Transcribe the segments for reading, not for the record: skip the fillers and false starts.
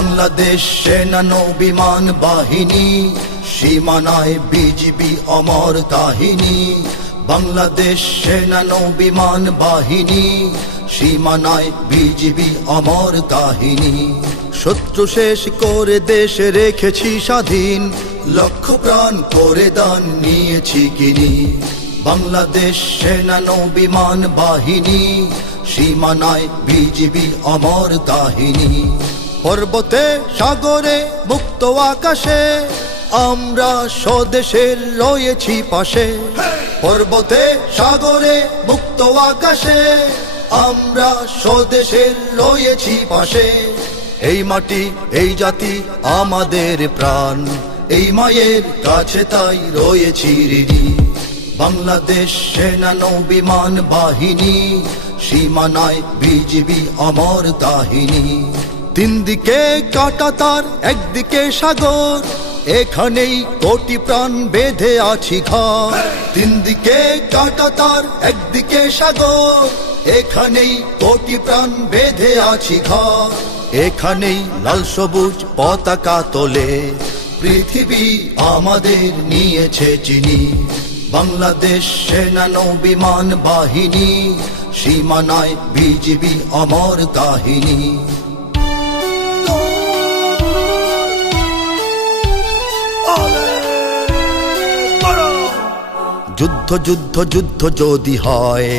বাংলাদেশ সেনা নৌ বিমান বাহিনী, সীমানায় বিজিবি অমর কাহিনী। বাংলাদেশ সেনা নৌ বিমান বাহিনী, সীমানায় বিজিবি অমর কাহিনী। শত্রু শেষ করে দেশ রেখেছি স্বাধীন, লক্ষ প্রাণ করে দান নিয়েছি কিনি। বাংলাদেশ সেনা নৌ বিমান বাহিনী, সীমানায় বিজিবি অমর কাহিনী। পর্বতে সাগরে মুক্ত আকাশে, আমরা স্বদেশের রয়েছি পাশে। পর্বতে সাগরে মুক্ত আকাশে, আমরা স্বদেশের রয়েছি পাশে। এই মাটি এই জাতি আমাদের প্রাণ, এই মায়ের কাছে তাই রয়েছি ঋণী। বাংলাদেশ সেনা নৌ বিমান বাহিনী, সীমানায় বিজিবি অমর কাহিনী। তিন দিকে কাঁটাতার একদিকে সাগর, এখানেই কোটি প্রাণ বেঁধে আছি ঘর। তিন দিকে কাঁটাতার একদিকে সাগর, এখানেই কোটি প্রাণ বেঁধে আছি ঘর। এখানেই লাল সবুজ পতাকা তোলে, পৃথিবী আমাদের নিয়েছে চিনি। বাংলাদেশ সেনা নৌ বিমান বাহিনী, সীমানায় বিজিবি অমর কাহিনী। যুদ্ধ যুদ্ধ যুদ্ধ যদি হয়,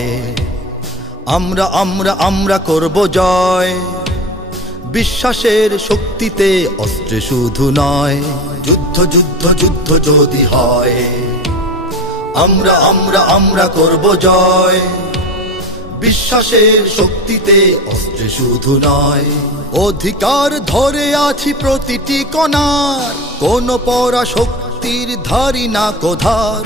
আমরা আমরা আমরা করব জয়। বিশ্বাসের শক্তিতে অস্ত্রে শুধু নয়। যুদ্ধ যুদ্ধ যুদ্ধ যদি হয়, আমরা আমরা আমরা করব জয়। বিশ্বাসের শক্তিতে অস্ত্রে শুধু নয়। অধিকার ধরে আছি প্রতিটি কণার, কোন পরাশক্তির ধারি না কোধার।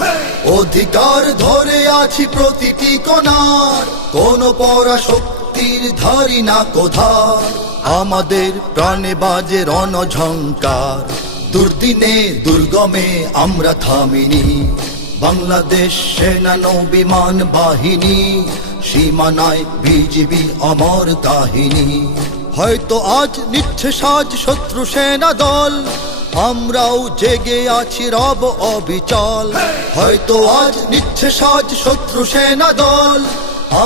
অধিকার ধরে আছি প্রতিটি কণার, কোন পরাশক্তির ধারি না কোধার। আমাদের প্রাণে বাজে রণঝঙ্কার, দুর্দিনে দুর্গমে আমরা থামিনি। বাংলাদেশ সেনা নৌ বিমান বাহিনী, সীমানায় বিজিবি অমর কাহিনী। হয়তো আজ নিচ্ছে সাজ শত্রু সেনা দল, আমরাও জেগে আছি রব অবিচল। হয়তো আজ নিচ্ছে সাজ শত্রু সেনা দল,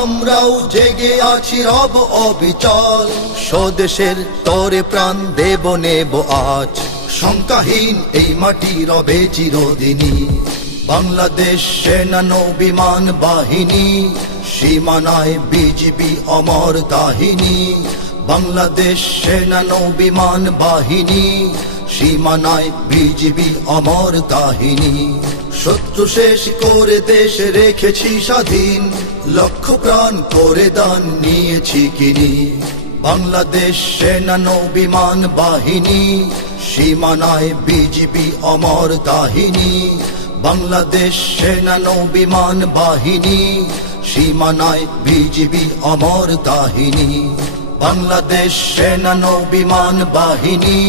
আমরাও জেগে আছি রব অবিচল। স্বদেশের তরে প্রাণ দেব নেব আজ, শঙ্কাহীন এই মাটি রবে চিরদিনী। বাংলাদেশ সেনা নৌ বিমান বাহিনী, সীমানায় বিজিবি অমর কাহিনী। বাংলাদেশ সেনা নৌ বিমান বাহিনী, সীমানায় বিজিবি অমর কাহিনী। শত্রু শেষ করে দেশ রেখেছি স্বাধীন, লক্ষ প্রাণ করে দান নিয়েছি কিনি। বাংলাদেশ সেনা নৌ বিমান বাহিনী, সীমানায় বিজিবি অমর কাহিনী। বাংলাদেশ সেনা নৌ বিমান বাহিনী, সীমানায় বিজিবি অমর কাহিনী। বাংলাদেশ সেনা নৌ বিমান বাহিনী,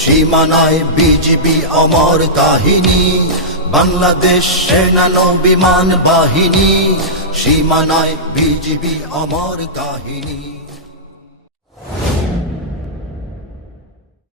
সীমানায় বিজিবি অমর কাহিনী। বাংলাদেশ সেনা নৌ বিমান বাহিনী, সীমানায় বিজিবি অমর কাহিনী।